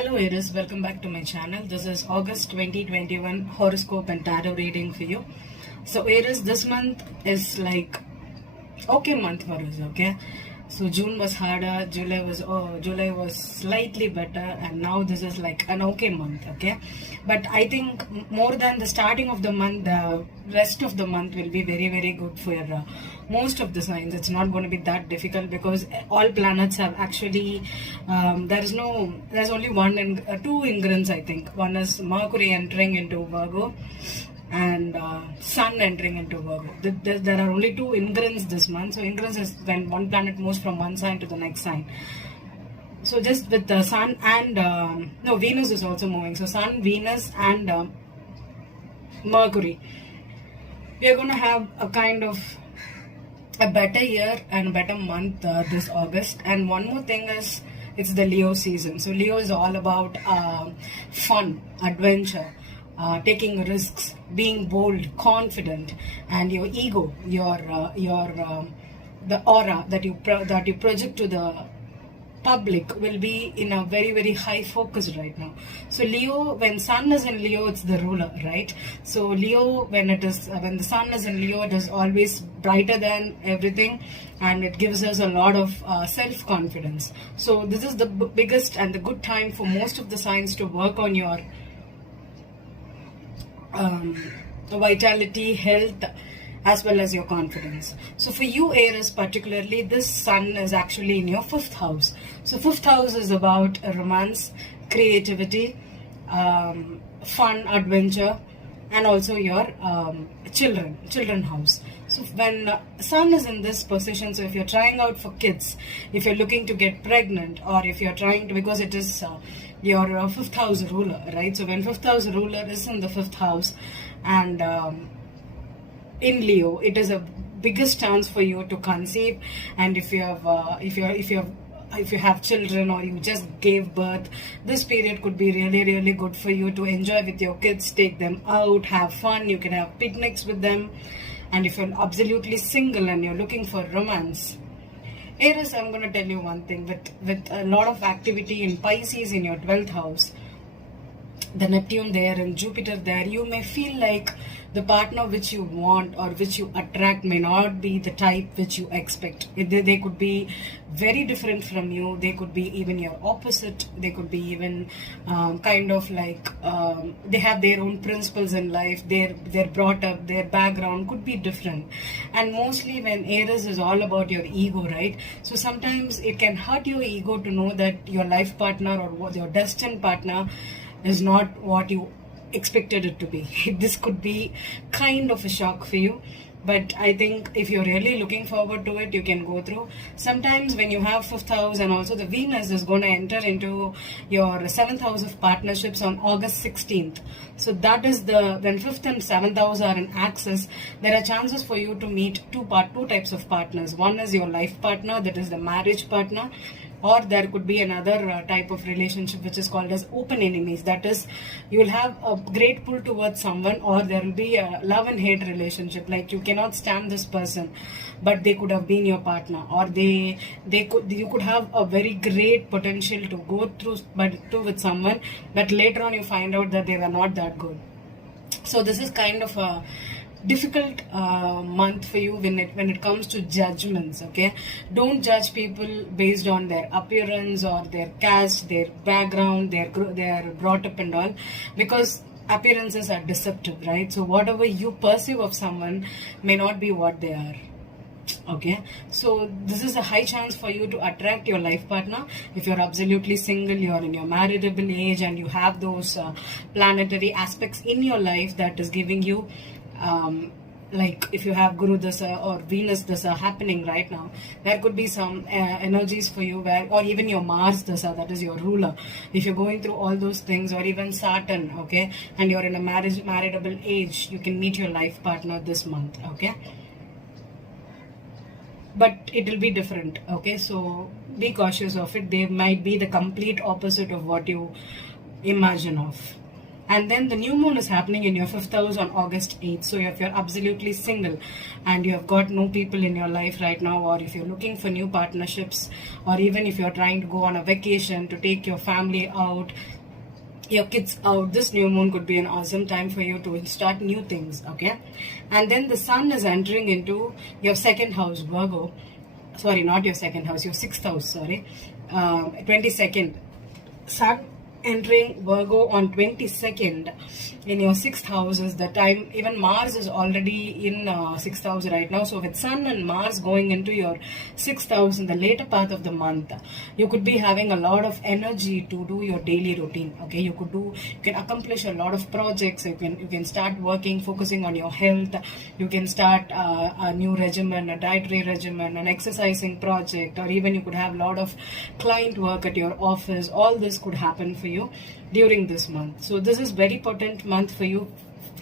Hello Aries, welcome back to my channel. This is August 2021 horoscope and tarot reading for you. So Aries, this month is like okay month for us, okay? So June was harder, July was slightly better, and now this is like an okay month, okay? But I think more than the starting of the month, the rest of the month will be very good for most of the signs. It's not going to be that difficult because all planets have actually there's only two ingredients. I think one is Mercury entering into Virgo and Sun entering into Virgo. There are only two ingredients this month. So ingredients is when one planet moves from one sign to the next sign. So just with the Sun and Venus is also moving. So Sun, Venus, and Mercury, we are going to have a kind of a better year and a better month this August. And one more thing is it's the Leo season. So Leo is all about fun, adventure, taking risks, being bold, confident, and your ego, the aura that you project to the public will be in a very high focus right now. So Leo, when Sun is in Leo, it's the ruler, right? So Leo, when the Sun is in Leo, it is always brighter than everything, and it gives us a lot of self-confidence. So this is the biggest and the good time for most of the signs to work on your vitality, health, as well as your confidence. So for you Aries particularly, this Sun is actually in your 5th house. So 5th house is about romance, creativity, fun, adventure, and also your children house. So when Sun is in this position, so if you're trying out for kids, if you're looking to get pregnant, or if you're trying to, because it is your 5th house ruler, right? So when 5th house ruler is in the 5th house and in Leo, it is a biggest chance for you to conceive. And if you have children, or you just gave birth, this period could be really good for you to enjoy with your kids, take them out, have fun. You can have picnics with them. And if you're absolutely single and you're looking for romance, Aries, I'm going to tell you one thing. With a lot of activity in Pisces in your 12th house, the Neptune there and Jupiter there, you may feel like the partner which you want or which you attract may not be the type which you expect. They could be very different from you. They could be even your opposite. They could be even kind of like they have their own principles in life. They're brought up, their background could be different. And mostly when Aries is all about your ego, right? So sometimes it can hurt your ego to know that your life partner or your destined partner is not what you expected it to be. This could be kind of a shock for you, but I think if you're really looking forward to it, you can go through. Sometimes when you have 5th house, and also the Venus is going to enter into your 7th house of partnerships on August 16th. So that is when 5th and 7th house are in axis, there are chances for you to meet two types of partners. One is your life partner, that is the marriage partner, or there could be another type of relationship which is called as open enemies. That is, you will have a great pull towards someone, or there will be a love and hate relationship, like you cannot stand this person, but they could have been your partner, or you could have a very great potential to go through with someone, but later on you find out that they were not that good. So this is kind of a difficult month for you when it comes to judgments, okay? Don't judge people based on their appearance or their caste, their background, their brought up and all, because appearances are deceptive, right? So whatever you perceive of someone may not be what they are. Okay, so this is a high chance for you to attract your life partner. If you're absolutely single, you're in your marriageable age, and you have those planetary aspects in your life that is giving you like if you have Guru Dasa or Venus Dasa happening right now, there could be some energies for you or even your Mars Dasa, that is your ruler. If you're going through all those things, or even Saturn, okay, and you're in a marriageable age, you can meet your life partner this month, okay? But it will be different, okay? So be cautious of it. They might be the complete opposite of what you imagine of. And then the new moon is happening in your fifth house on August 8th. So if you're absolutely single and you have got no people in your life right now, or if you're looking for new partnerships, or even if you're trying to go on a vacation to take your family out, your kids out, this new moon could be an awesome time for you to start new things. Okay, and then the sun is entering into your second house, Virgo. Sorry, not your second house, your sixth house. Sorry, 22nd. Sun entering Virgo on 22nd in your sixth house is the time. Even Mars is already in sixth house right now. So with Sun and Mars going into your sixth house in the later part of the month, you could be having a lot of energy to do your daily routine. Okay, you can accomplish a lot of projects. You can start working, focusing on your health. You can start a new regimen, a dietary regimen, an exercising project, or even you could have a lot of client work at your office. All this could happen for you during this month. So this is very potent month for you,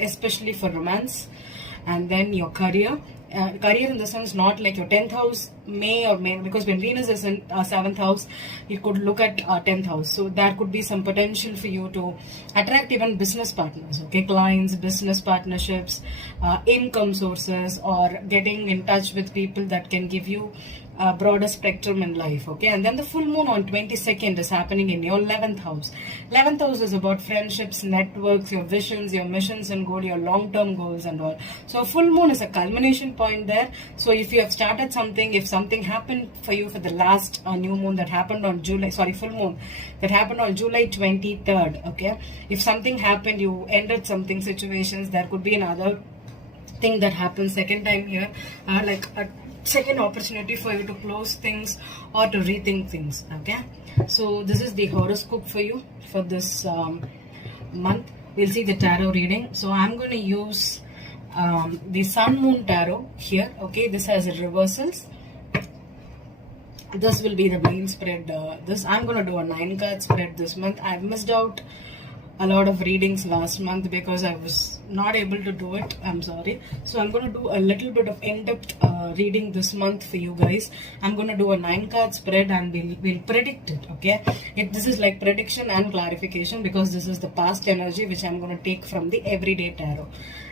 especially for romance. And then your career. Career in the sense, not like your 10th house may, because when Venus is in 7th house, you could look at 10th house. So there could be some potential for you to attract even business partners, okay, clients, business partnerships, income sources, or getting in touch with people that can give you a broader spectrum in life. Okay, and then the full moon on 22nd is happening in your 11th house. 11th house is about friendships, networks, your visions, your missions and goals, your long-term goals and all. So full moon is a culmination point there. So if you have started something, if something happened for you for the last new moon that happened on full moon that happened on July 23rd, okay, if something happened, you ended something, situations, there could be another thing that happens second time here, like a second opportunity for you to close things or to rethink things. Okay, so this is the horoscope for you for this month. We'll see the tarot reading. So I'm going to use the Sun Moon Tarot here. Okay, this has reversals. This will be the main spread. I'm going to do a 9-card spread this month. I've missed out a lot of readings last month because I was not able to do it. I'm sorry. So I'm going to do a little bit of in-depth reading this month for you guys. I'm going to do a 9-card spread and we'll predict it. Okay, this is like prediction and clarification because this is the past energy which I'm going to take from the everyday tarot.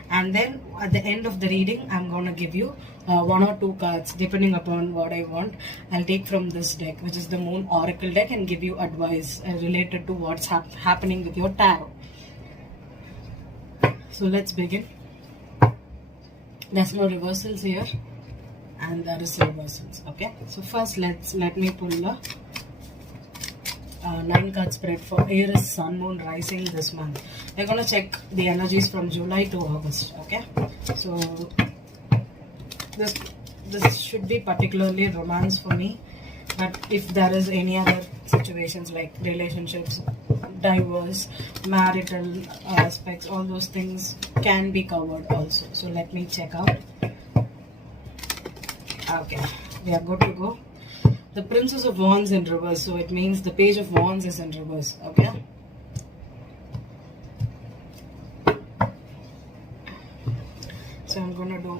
And then at the end of the reading, I'm going to give you 1 or 2 cards depending upon what I want. I'll take from this deck, which is the Moon Oracle deck, and give you advice related to what's happening with your tarot. So let's begin. There's no reversals here, and there is reversals. Okay, so first let me pull a 9-card spread for Aries, Sun, Moon, Rising this month. We're going to check the energies from July to August. Okay, so this should be particularly romance for me, but if there is any other situations like relationships, divorce, marital aspects, all those things can be covered also. So let me check out. Okay, we are good to go. The Princess of Wands in reverse, so it means the Page of Wands is in reverse. Okay, so I'm gonna do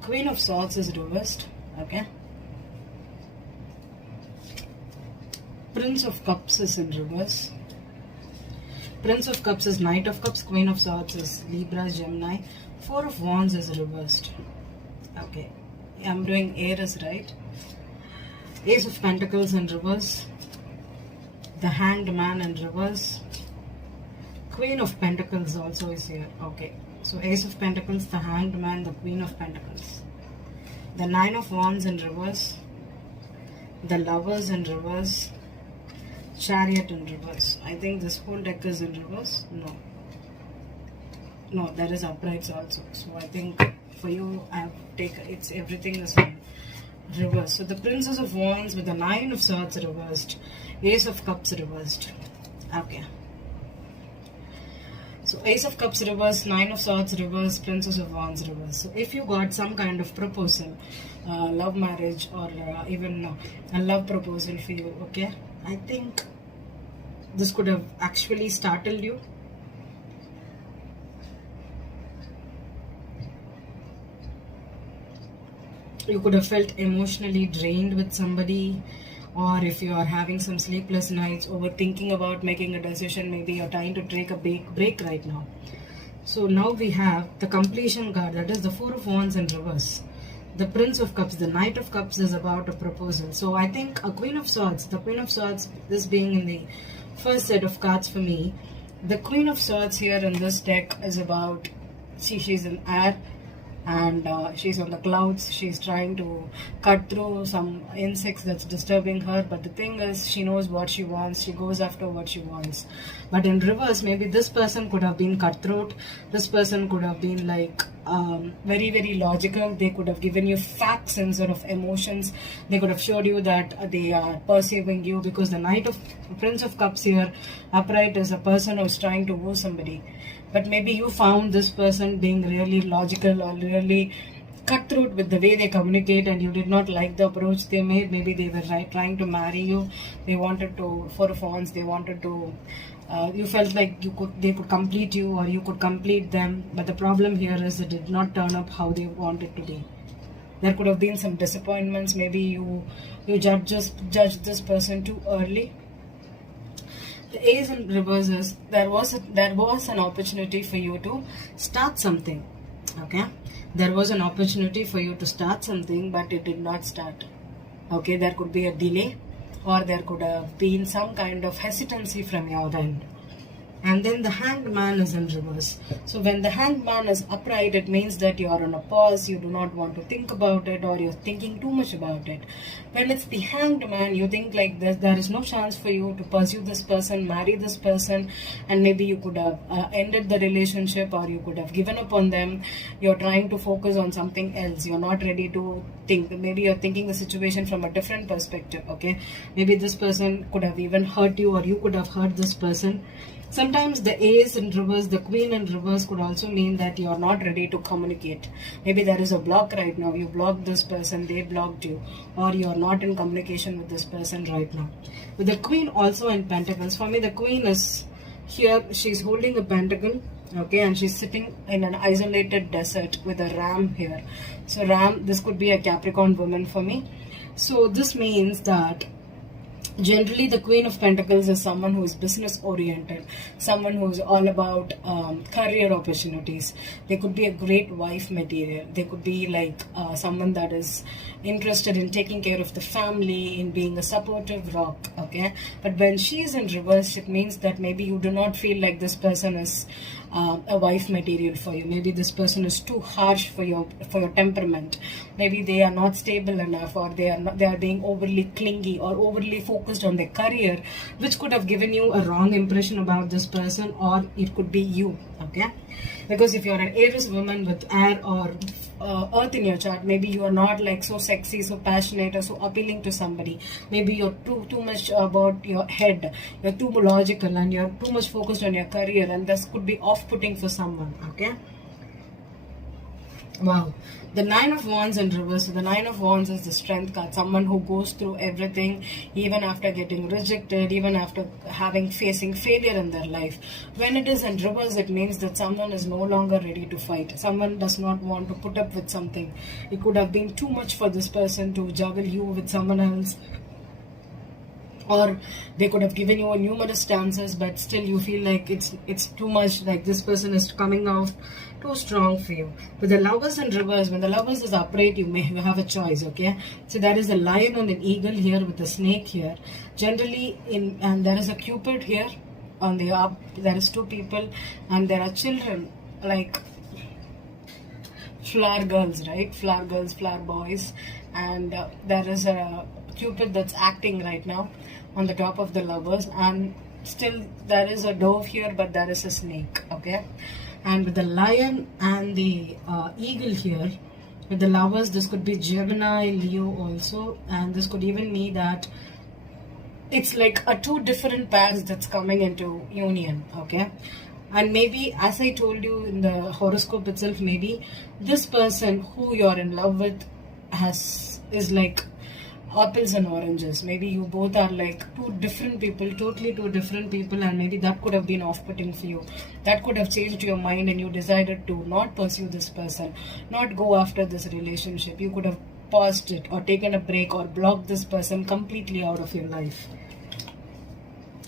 Queen of Swords is reversed. Okay, Prince of Cups is in reverse. Prince of Cups is Knight of Cups. Queen of Swords is Libra, Gemini. 4 of Wands is reversed. Okay, I'm doing Aries, right? Ace of Pentacles in reverse. The Hanged Man in reverse. Queen of Pentacles also is here. Okay, so Ace of Pentacles, the Hanged Man, the Queen of Pentacles. The 9 of Wands in reverse. The Lovers in reverse. Chariot in reverse. I think this whole deck is in reverse. No, there is uprights also. So I think for you, it's everything is in reverse. So the Princess of Wands with the 9 of Swords reversed, Ace of Cups reversed. Okay, so Ace of Cups reversed, 9 of Swords reversed, Princess of Wands reversed. So if you got some kind of proposal, love marriage, or even a love proposal for you, okay, I think this could have actually startled you. You could have felt emotionally drained with somebody, or if you are having some sleepless nights overthinking about making a decision, maybe you're trying to take a big break right now. So now we have the completion card, that is the Four of Wands in reverse. The Prince of Cups, the Knight of Cups is about a proposal. So I think a Queen of Swords, the Queen of Swords, this being in the first set of cards for me, the Queen of Swords here in this deck is about, she's in air, and she's on the clouds. She's trying to cut through some insects that's disturbing her, but the thing is, she knows what she wants. She goes after what she wants. But in reverse, maybe this person could have been cutthroat. This person could have been like very, very logical. They could have given you facts instead of emotions. They could have showed you that they are perceiving you, because the Prince of Cups here upright is a person who's trying to woo somebody. But maybe you found this person being really logical or really cutthroat with the way they communicate, and you did not like the approach they made. Maybe they were trying to marry you. They wanted to, for Wands, they wanted to, you felt like they could complete you, or you could complete them. But the problem here is it did not turn up how they wanted to be. There could have been some disappointments. Maybe you judged this person too early. The Ace in reverses, there was an opportunity for you to start something. Okay, there was an opportunity for you to start something, but it did not start. Okay, there could be a delay, or there could have been some kind of hesitancy from your end. And then the Hanged Man is in reverse. So when the Hanged Man is upright, it means that you are on a pause. You do not want to think about it, or you're thinking too much about it. When it's the Hanged Man, you think like this, there is no chance for you to pursue this person, marry this person, and maybe you could have ended the relationship, or you could have given up on them. You're trying to focus on something else. You're not ready to think. Maybe you're thinking the situation from a different perspective. Okay, maybe this person could have even hurt you, or you could have hurt this person. Sometimes the Ace in reverse, the Queen in reverse could also mean that you are not ready to communicate. Maybe there is a block right now. You blocked this person, they blocked you, or you are not in communication with this person right now. With the Queen also in Pentacles, for me the Queen is here, she's holding a pentacle, okay, and she's sitting in an isolated desert with a ram here. So ram, this could be a Capricorn woman for me. So this means that generally the Queen of Pentacles is someone who is business oriented, someone who is all about career opportunities. They could be a great wife material. They could be like someone that is interested in taking care of the family, in being a supportive rock. Okay, but when she is in reverse, it means that maybe you do not feel like this person is a wife material for you. Maybe this person is too harsh for your temperament. Maybe they are not stable enough, or they are being overly clingy or overly focused on their career, which could have given you a wrong impression about this person, or it could be you. Okay, because if you're an Aries woman with air or earth in your chart, maybe you are not like so sexy, so passionate, or so appealing to somebody. Maybe you're too much about your head, you're too logical, and you're too much focused on your career, and this could be off-putting for someone. Okay, wow. The Nine of Wands in reverse. So the Nine of Wands is the strength card. Someone who goes through everything, even after getting rejected, even after facing failure in their life. When it is in reverse, it means that someone is no longer ready to fight. Someone does not want to put up with something. It could have been too much for this person to juggle you with someone else, or they could have given you numerous chances, but still you feel like it's too much, like this person is coming out too strong for you. With the Lovers in reverse, when the Lovers is upright, you have a choice. Okay, so there is a lion and an eagle here with a snake here. Generally, and there is a Cupid here on the up. There is two people, and there are children like flower girls, right? Flower girls, flower boys, and there is a Cupid that's acting right now on the top of the Lovers, and still there is a dove here, but there is a snake. Okay, and with the lion and the eagle here, with the Lovers, this could be Gemini, Leo also, and this could even mean that it's like a two different pairs that's coming into union. Okay, and maybe, as I told you in the horoscope itself, maybe this person who you're in love with is like apples and oranges. Maybe you both are like two different people, totally two different people, and maybe that could have been off-putting for you. That could have changed your mind, and you decided to not pursue this person, not go after this relationship. You could have paused it or taken a break or blocked this person completely out of your life.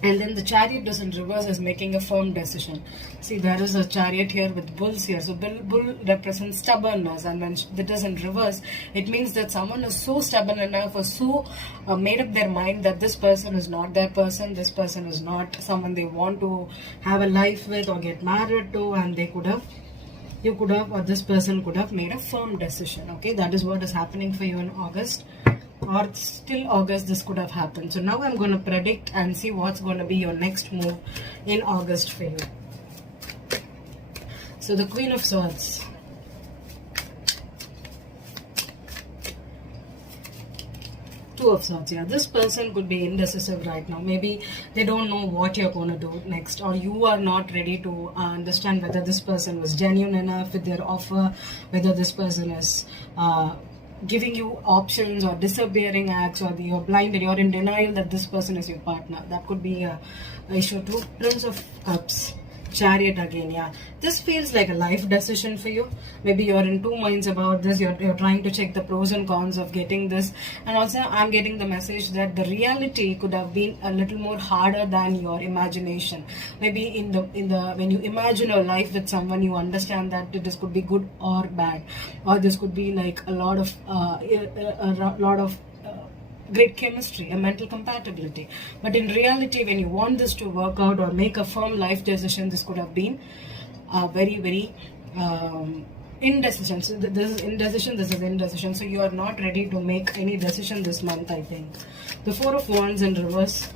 And then the chariot does in reverse is making a firm decision. See, there is a chariot here with bulls here. So bull represents stubbornness, and when it is in reverse, it means that someone is so stubborn enough or so made up their mind that this person is not their person. This person is not someone they want to have a life with or get married to, and they could have, you could have, or this person could have made a firm decision. Okay, that is what is happening for you in August. Or still August, this could have happened. So now I'm going to predict and see what's going to be your next move in August for you. So the Queen of Swords. Two of Swords. Yeah, this person could be indecisive right now. Maybe they don't know what you're going to do next, or you are not ready to understand whether this person was genuine enough with their offer, whether this person is giving you options or disappearing acts, or you're blinded, you're in denial that this person is your partner. That could be a issue too. Prince of Cups. Chariot again. Yeah, this feels like a life decision for you. Maybe you're in two minds about this. You're trying to check the pros and cons of getting this, and also I'm getting the message that the reality could have been a little more harder than your imagination. Maybe in the when you imagine a life with someone, you understand that this could be good or bad, or this could be like a lot of great chemistry, a mental compatibility. But in reality, when you want this to work out or make a firm life decision, this could have been very indecision. So this is indecision, this is indecision. So you are not ready to make any decision this month, I think. The Four of Wands in reverse.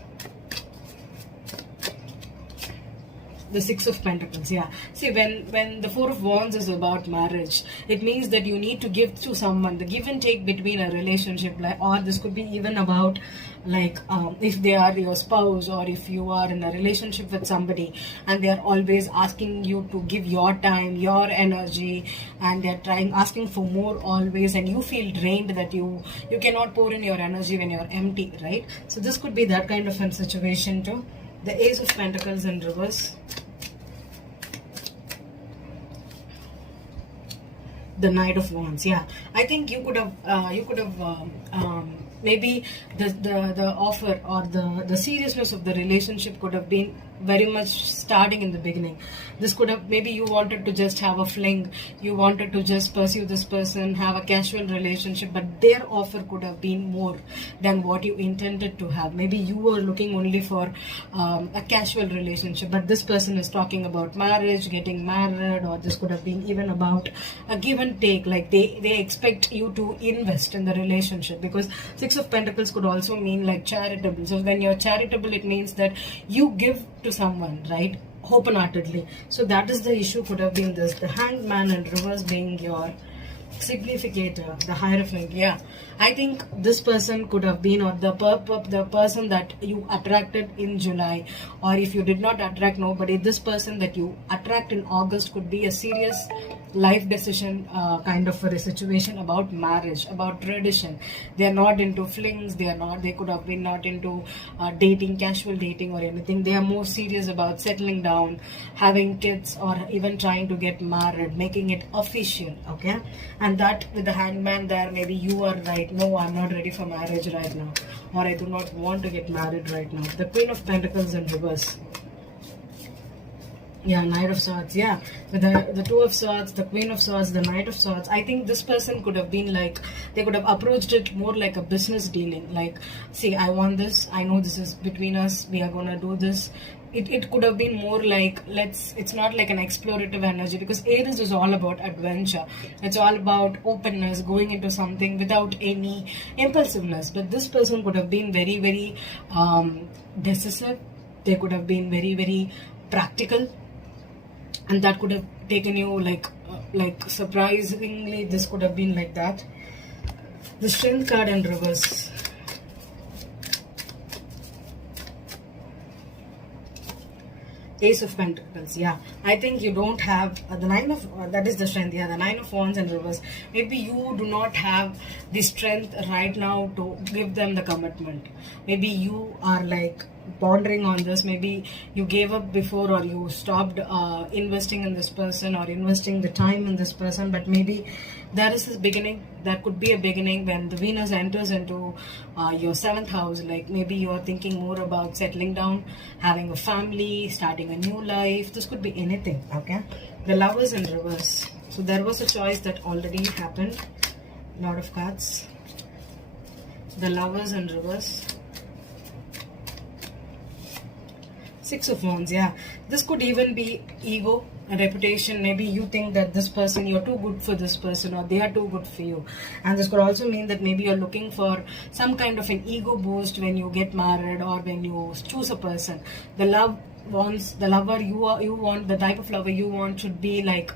The Six of Pentacles. Yeah, see, when the Four of Wands is about marriage, it means that you need to give to someone, the give and take between a relationship, like, or this could be even about like if they are your spouse, or if you are in a relationship with somebody and they are always asking you to give your time, your energy, and they're asking for more always, and you feel drained that you cannot pour in your energy when you're empty, right? So this could be that kind of a situation too. The Ace of Pentacles in reverse. The Knight of Wands. Yeah, I think you could have maybe the offer or the seriousness of the relationship could have been very much starting in the beginning. This could have, maybe you wanted to just have a fling, you wanted to just pursue this person, have a casual relationship, but their offer could have been more than what you intended to have. Maybe you were looking only for a casual relationship, but this person is talking about marriage, getting married, or this could have been even about a give and take, like they expect you to invest in the relationship, because Six of Pentacles could also mean like charitable. So when you're charitable, it means that you give to someone, right, open-heartedly. So that is the issue, could have been this. The Hanged Man in reverse being your significator, the Hierophant. Yeah, I think this person could have been, or the person that you attracted in July, or if you did not attract nobody, this person that you attract in August could be a serious life decision kind of a situation about marriage, about tradition. They are not into flings, they could have been not into dating, casual dating or anything. They are more serious about settling down, having kids, or even trying to get married, making it official. Okay, and that with the Hangman there, maybe you are right, no, I'm not ready for marriage right now, or I do not want to get married right now. The Queen of Pentacles in reverse. Yeah, Knight of Swords. Yeah, with the Two of Swords, the Queen of Swords, the Knight of Swords. I think this person could have been like, they could have approached it more like a business dealing. Like, see, I want this, I know this is between us, we are gonna do this. It could have been more like, it's not like an explorative energy, because Aries is all about adventure. It's all about openness, going into something without any impulsiveness. But this person could have been very decisive. They could have been very practical, and that could have taken you like surprisingly, this could have been like that. The Strength card in reverse. Ace of Pentacles. Yeah, I think you don't have the Nine of that is the Strength. Yeah, the Nine of Wands in reverse. Maybe you do not have the strength right now to give them the commitment. Maybe you are like pondering on this. Maybe you gave up before, or you stopped investing in this person or investing the time in this person. But maybe there is this beginning. There could be a beginning when the Venus enters into your 7th house. Like maybe you're thinking more about settling down, having a family, starting a new life. This could be anything. Okay, the Lovers in reverse. So there was a choice that already happened. Lot of cards. The Lovers in reverse. 6 of Wands. Yeah, this could even be ego, a reputation. Maybe you think that this person, you're too good for this person, or they are too good for you. And this could also mean that maybe you're looking for some kind of an ego boost when you get married or when you choose a person. The lover you want, the type of lover you want should be like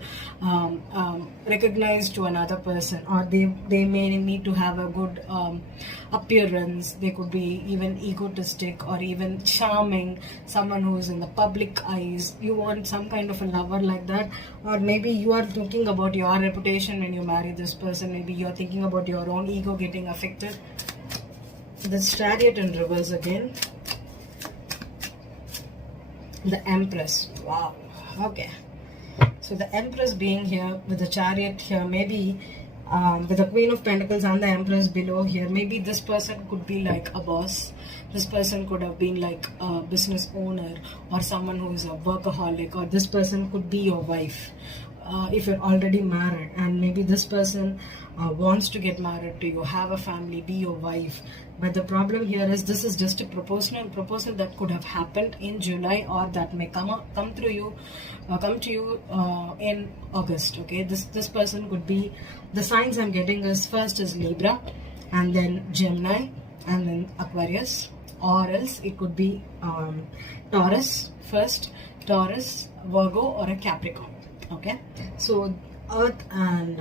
recognized to another person, or they may need to have a good appearance. They could be even egotistic or even charming, someone who is in the public eyes. You want some kind of a lover like that. Or maybe you are thinking about your reputation when you marry this person. Maybe you're thinking about your own ego getting affected. The Chariot in reverse again. The Empress. Wow. Okay. So the Empress being here with the Chariot here, maybe with the Queen of Pentacles and the Empress below here, maybe this person could be like a boss. This person could have been like a business owner or someone who is a workaholic, or this person could be your wife if you're already married, and maybe this person wants to get married to you, have a family, be your wife. But the problem here is this is just a proposal that could have happened in July, or that may come to you in August. Okay, this person could be, the signs I'm getting is first is Libra, and then Gemini, and then Aquarius, or else it could be Taurus first, Taurus, Virgo, or a Capricorn. Okay, so Earth and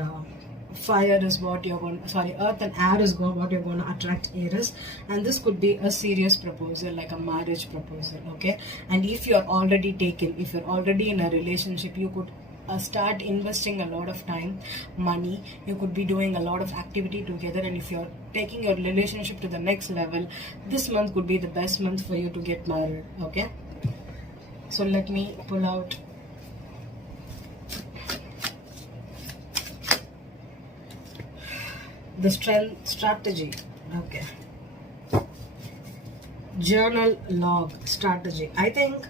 fire is what you're going, earth and air is what you're going to attract Aries. And this could be a serious proposal, like a marriage proposal. Okay, and if you're already taken, if you're already in a relationship, you could start investing a lot of time, money. You could be doing a lot of activity together, and if you're taking your relationship to the next level, this month could be the best month for you to get married. Okay, so let me pull out the Strength strategy. Okay, journal log strategy. I think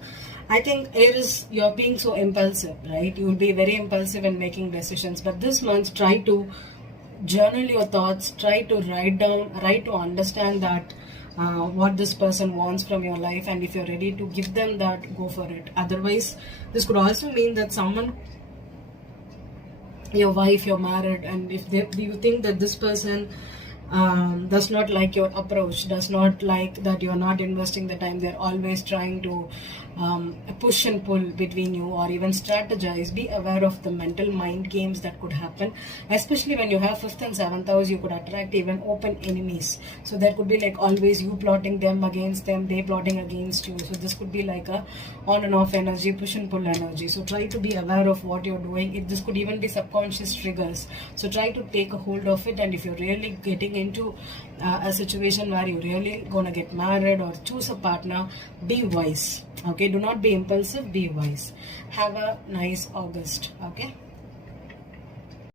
Aries, you're being so impulsive, right? You will be very impulsive in making decisions, but this month try to journal your thoughts, try to write to understand that what this person wants from your life, and if you're ready to give them that, go for it. Otherwise, this could also mean that someone, your wife, you're married, and if you think that this person does not like your approach, does not like that you're not investing the time, they're always trying to push and pull between you, or even strategize. Be aware of the mental mind games that could happen, especially when you have 5th and 7th house. You could attract even open enemies, so there could be like always you plotting them against them, they plotting against you. So this could be like a on and off energy, push and pull energy. So try to be aware of what you're doing. This could even be subconscious triggers, so try to take a hold of it. And if you're really getting into a situation where you're really gonna get married or choose a partner, be wise. Okay, do not be impulsive, be wise. Have a nice August. Okay.